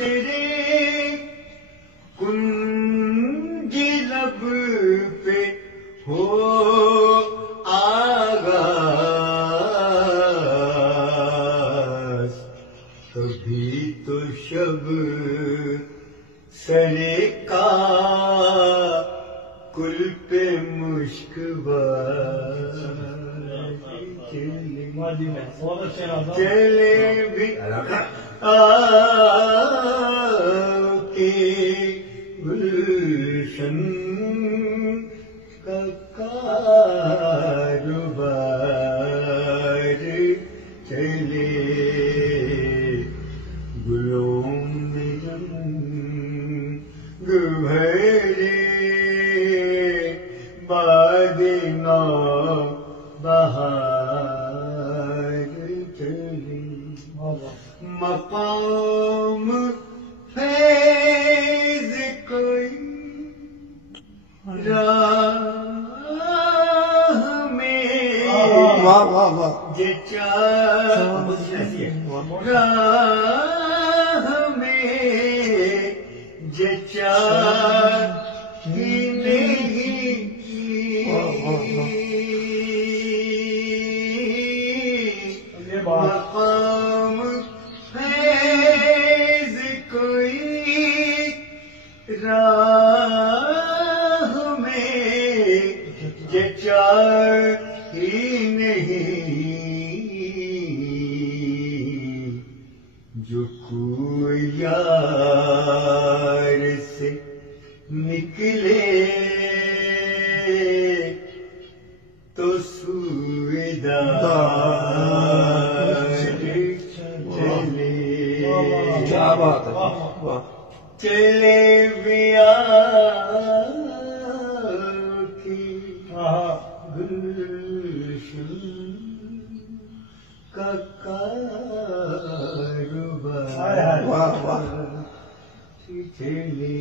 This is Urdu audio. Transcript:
تیرے کنج لب پہ ہو آغاز، کبھی تو شب سرے کا کل پہ مشک چلے بھی کے گلشن کا کاروبار چلے، گلوں میں رنگ بھرے باد نو بہار چلے، مقام فیض کوئی راہ میں جچا، راہ میں جچا ہی نہیں، مقام فیض کوئی راہ میں جچا ہی نہیں، جو کوئی یار سے نکلے تو سوئے دار چلے، کیا بات ہے، چلے بیا کی گلشن کا کاروبار چلے،